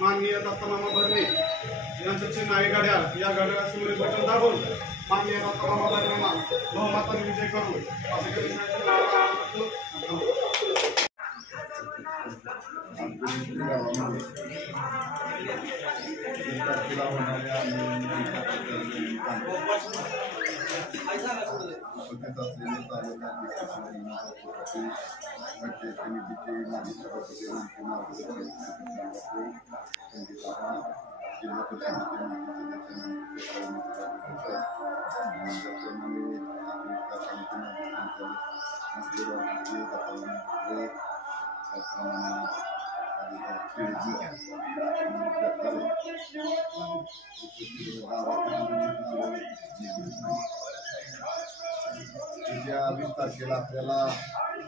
माननीय दत्तमामा भरणे यांचं चिन्ह आहे घड्याळ. या घड्याळासमोर बटन दाबून माननीय दत्तमामा भरणेंना बहुमताने विजय करू असे येत्या 20 तारखेला आपल्याला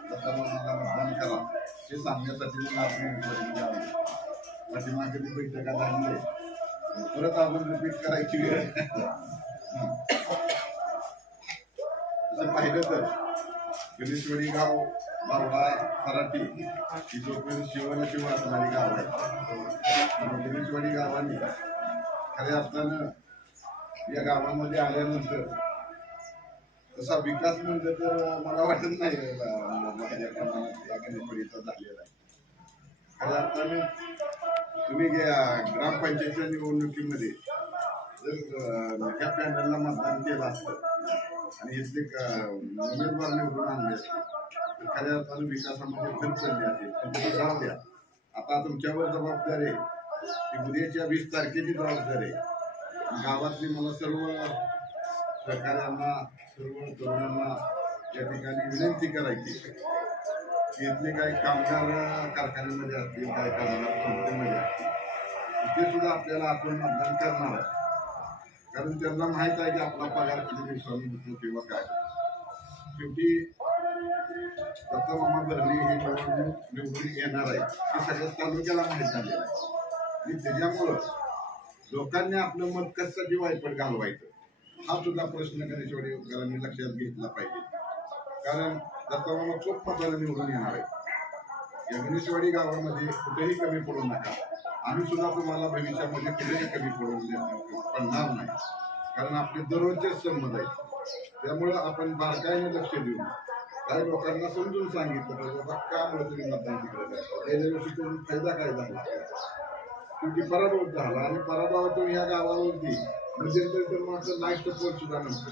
मतदान करा हे सांगण्यासाठी मला आपण पाठीमागे बैठका झाली परत आपण रिपीट करायची वेळ पाहिलं तर गणेशवाडी गाव बावडा सराटी ही जोपर्यंत शिवनाची वाचणारी गाव आहे. गणेशवाडी गावाने खऱ्या अर्थानं या गावामध्ये आल्यानंतर तसा विकास म्हणजे तर मला वाटत नाही मोठ्या प्रमाणात या गणेशवाडीचा झालेला आहे. खऱ्या अर्थाने तुम्ही ग्रामपंचायतीच्या निवडणुकीमध्ये जर ह्या पॅनलला मतदान केलं असतं आणि इथले उमेदवार निवडून आणले असते तर खऱ्या अर्थानं विकासामध्ये भर पडली असेल. पण तुम्ही जाऊ द्या, आता तुमच्यावर जबाबदारी आहे की उद्याच्या 20 तारखेची जबाबदारी आहे. गावातली मला सर्व सहकाऱ्यांना सर्व तरुणांना या ठिकाणी विनंती करायची की इथले काही कामगार कारखान्यामध्ये असतील, काही कामगार संस्थेमध्ये असतील ते सुद्धा आपल्याला आपण मतदान करणार आहे. कारण त्यांना माहीत आहे की आपला पगार किती दिवसांनी होतो किंवा काय. शेवटी दत्तमामा भरणे हे निवडून येणार आहे हे सगळ्या तालुक्याला माहीत झालेलं आहे. आणि त्याच्यामुळं लोकांनी आपलं मत कशासाठी वायपट घालवायचं हा सुद्धा प्रश्न गणेशवाडीकरांनी लक्षात घेतला पाहिजे. कारण दत्तमामा खूप मताला निवडून येणार आहे. या गणेशवाडी गावामध्ये कुठेही कमी पडू नका. आम्ही सुद्धा तुम्हाला भविष्यामध्ये कुठेही कमी पडणार नाही. कारण आपले दररोजचे संबंध आहेत. त्यामुळं आपण बारकाईने लक्ष देऊन काही लोकांना समजून सांगितलं पाहिजे बाबा का तुम्ही मतदान तिकडे जायचं. गेल्या वर्षी करून फायदा काय झाला, शेवटी पराभव झाला आणि पराभवातून ह्या गावावरती मध्यंतरी तर मात्र लाईट सपोर्ट सुद्धा नव्हतं.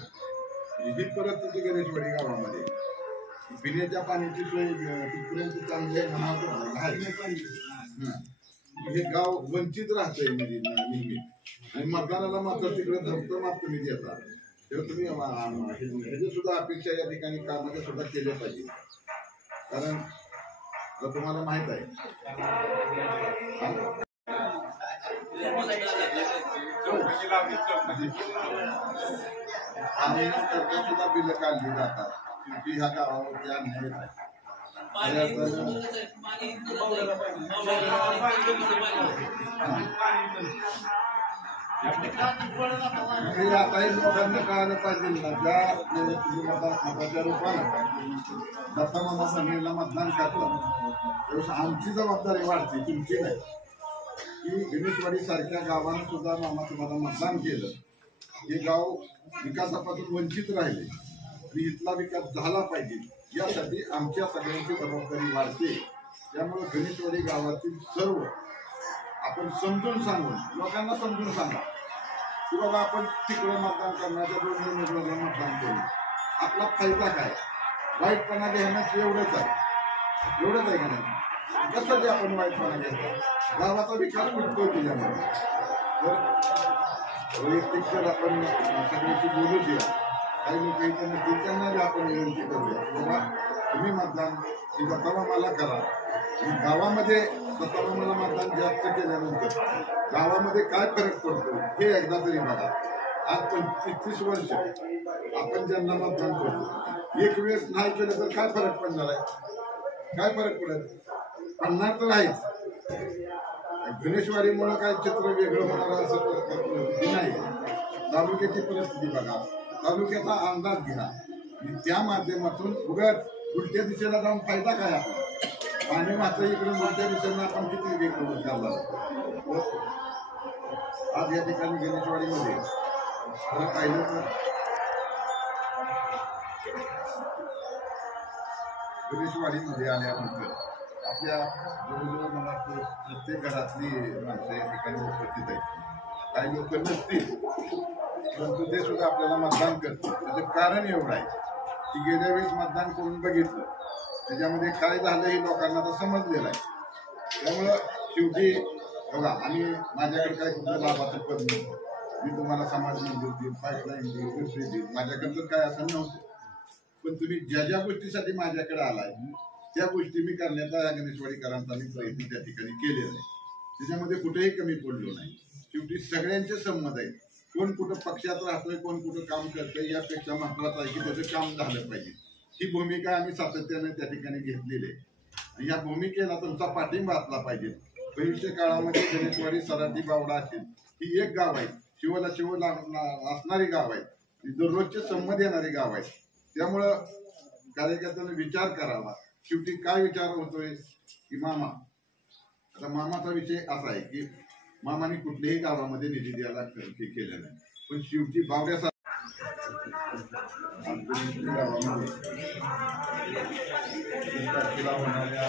ही परिस्थिती गणेशवाडी गावामध्ये पिण्याच्या पाण्याची सोय तिथपर्यंत चांगली आहे. हे गाव वंचित राहतंय म्हणजे नेहमी आणि मतदानाला मात्र तिकडे धमतं मात्र तुम्ही देता. तेव्हा तुम्ही ह्याची सुद्धा अपेक्षा या ठिकाणी कामाच्या सुद्धा केल्या पाहिजे. कारण आता तुम्हाला माहित आहे सुद्धा बिल काढली जातात की ह्या गावावरती अन्याय आहे. आताही लोकांना कळायला पाहिजे ना ज्या मताच्या रूपानं दत्तमामा भरणेला मतदान करतात तेव्हा आमची जबाबदारी वाढते, तुमची नाही. की गणेशवाडी सारख्या गावानं सुद्धा मामा तुम्हाला मतदान केलं. हे गाव विकासापासून वंचित राहिले आणि इथला विकास झाला पाहिजे यासाठी आमच्या सगळ्यांची जबाबदारी वाढते. त्यामुळे गणेशवाडी गावातील सर्व आपण समजून सांगून लोकांना समजून सांगा की बाबा आपण तिकडे मतदान करण्याच्या 2 उमेदवारांना मतदान करू. आपला फायदा काय, वाईटपणा घेण्याचं एवढंच आहे का नाही. कसं ते आपण वाईटपणा घ्यायचा, गावाचा विकास कुठतोय त्याच्यामध्ये. तर वैयक्तिक तर आपण सगळ्याशी बोलू द्या. काही लोक इथं नसतील त्यांना बी आपण विनंती करूया बाबा तुम्ही मतदान दत्तमामाला करा. आणि गावामध्ये दत्तमामाला मतदान जास्त केल्यानंतर गावामध्ये काय फरक पडतो हे एकदा तरी बघा. आज 25-30 वर्ष आपण ज्यांना मतदान करतो एक वेळेस नाही केलं तर काय फरक पडणार आहे, काय फरक पडेल, पडणार तर आहेच. गणेशवाडीमुळे काय चित्र वेगळं होणार असं नाही. तालुक्याची परिस्थिती बघा, तालुक्याचा अंदाज घ्या, त्या माध्यमातून उगाच उलट्या दिशेला जाऊन फायदा काय आपला. पाणी मात्र इकडे मोठ्या दिवसांना आपण किती वेगळं करणार. आज या ठिकाणी गणेशवाडीमध्ये खरं पाहिलं तर गणेशवाडीमध्ये आल्यानंतर आपल्या जवळजवळ मला वाटतं प्रत्येक घरातली माणसं या ठिकाणी उपस्थित आहेत. काही लोक नसतील परंतु ते सुद्धा आपल्याला मतदान करतील. त्याचं कारण एवढं आहे की गेल्या वेळेस मतदान करून बघितलं त्याच्यामध्ये काय झालं हे लोकांना तर समजलेलं आहे. त्यामुळं शेवटी बघा आणि माझ्याकडे काय कुठलं लाभाचं पद नव्हतं. मी तुम्हाला समाज मंदिर देईल, पाईपलाईन देईल, गोष्टी देईल, माझ्याकडं तर काय असं नव्हतं. पण तुम्ही ज्या ज्या गोष्टीसाठी माझ्याकडे आलाय त्या गोष्टी मी करण्याचा गणेशवाडीकरांचा मी प्रयत्न त्या ठिकाणी केलेला आहे. त्याच्यामध्ये कुठेही कमी पडलो नाही. शेवटी सगळ्यांचे संमत आहे. कोण कुठं पक्षात राहतोय, कोण कुठं काम करतोय, यापेक्षा महत्वाचं आहे की त्याचं काम झालं पाहिजे. ही भूमिका आम्ही सातत्याने त्या ठिकाणी घेतलेली आहे आणि या भूमिकेला तुमचा पाठिंबा असला पाहिजे. भविष्य काळामध्ये गणेशवाडी, सराटी, बावडा असेल ही एक गाव आहे, शिवला शिव असणारी गाव आहे, दररोजचे संमत येणारी गाव आहे. त्यामुळं कार्यकर्त्यांनी विचार करावा. शेवटी काय विचार होतोय की मामा, आता मामाचा विषय असा आहे की मामाने कुठल्याही गावामध्ये निधी द्यायला केलेला नाही. पण शेवटी बावड्याचा गावामध्ये होणाऱ्या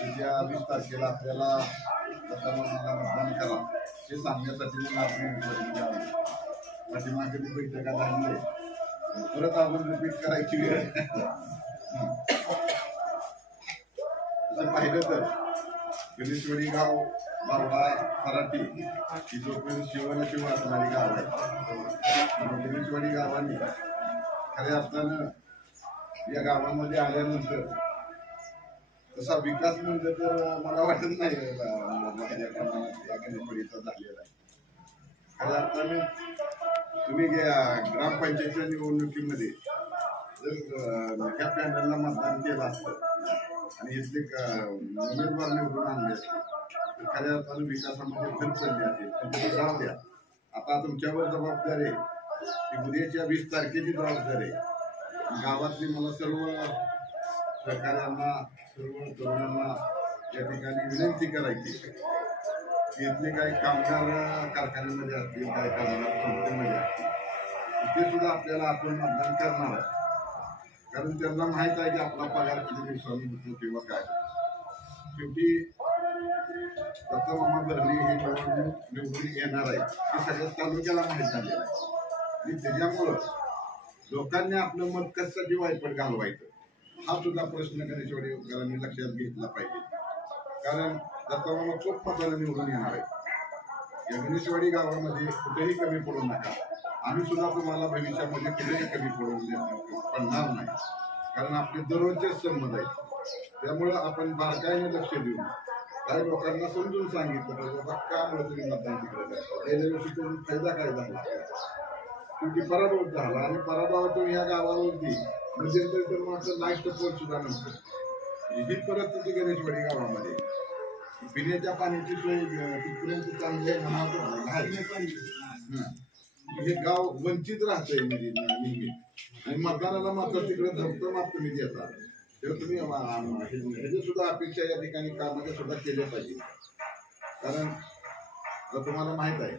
येत्या 20 तारखेला आपल्याला मतदान करा हे सांगण्यासाठी पाठीमागे बैठका झाली. परत आपण रिपीट करायची वेळ पाहिलं तर गणेशवाडी गाव, बावडा, सराटी ही जोपर्यंत शिवाला शिव असणारी गाव आहे. गणेशवाडी गावाने खऱ्या अर्थानं या गावामध्ये आल्यानंतर तसा विकास म्हणजे तर मला वाटत नाही गणेशवाडीचा झालेला आहे. खऱ्या अर्थाने तुम्ही ग्रामपंचायतीच्या निवडणुकीमध्ये जर ह्या पॅनलला मतदान केलं असतं आणि इथले उमेदवार निवडून आणले असते तर खऱ्या अर्थानं विकासामध्ये भर पडली असेल. पण तुम्ही जाऊ द्या, आता तुमच्यावर जबाबदारी आहे की उद्याच्या 20 तारखेची जबाबदारी आहे. गावातली मला सर्व सहकाऱ्यांना, सर्व तरुणांना या ठिकाणी विनंती करायची की इथले काही कामगार कारखान्यामध्ये असतील, काही कामगार कंपनीमध्ये असतील, ते सुद्धा आपल्याला आपण मतदान करणार आहे. कारण त्यांना माहित आहे की आपला पगार किती दिवसांनी होतो किंवा काय. शेवटी दत्तमामा भरणे हे निवडून येणार आहे हे सगळ्याच तालुक्याला माहीत झालेलं आहे आणि त्याच्यामुळं लोकांनी आपलं मत कशासाठी वायपट घालवायचं हा सुद्धा प्रश्न गणेशवाडीकरांनी लक्षात घेतला पाहिजे. कारण दत्तमामा खूप मताला निवडून येणार आहे. या गणेशवाडी गावामध्ये कुठेही कमी पडू नका. आम्ही सुद्धा तुम्हाला भविष्यामध्ये कुठेही कमी पडणार नाही. कारण आपले दररोजचे संमत आहेत. त्यामुळं आपण बारकाईने लक्ष देऊन काही लोकांना समजून सांगितलं पाहिजे बाबा का म्हणून तुम्ही मतदान तिकडे द्या. गेल्या वर्षी करून फायदा काय झाला, शेवटी पराभव झाला आणि पराभवातून या गावावरती मध्यंतरी तर मात्र लाईट सपोर्ट सुद्धा नव्हतं. ही परिस्थिती गणेशवाडी गावामध्ये पिण्याच्या पाण्याची सोय तिथपर्यंत चांगली आहे. हे गाव वंचित राहतंय म्हणजे नेहमी आणि मतदानाला मात्र तिकडे धमतं मात्र तुम्ही देता. तेव्हा तुम्ही ह्याची सुद्धा अपेक्षा या ठिकाणी कामाच्या सुद्धा केल्या पाहिजे. कारण तुम्हाला माहित आहे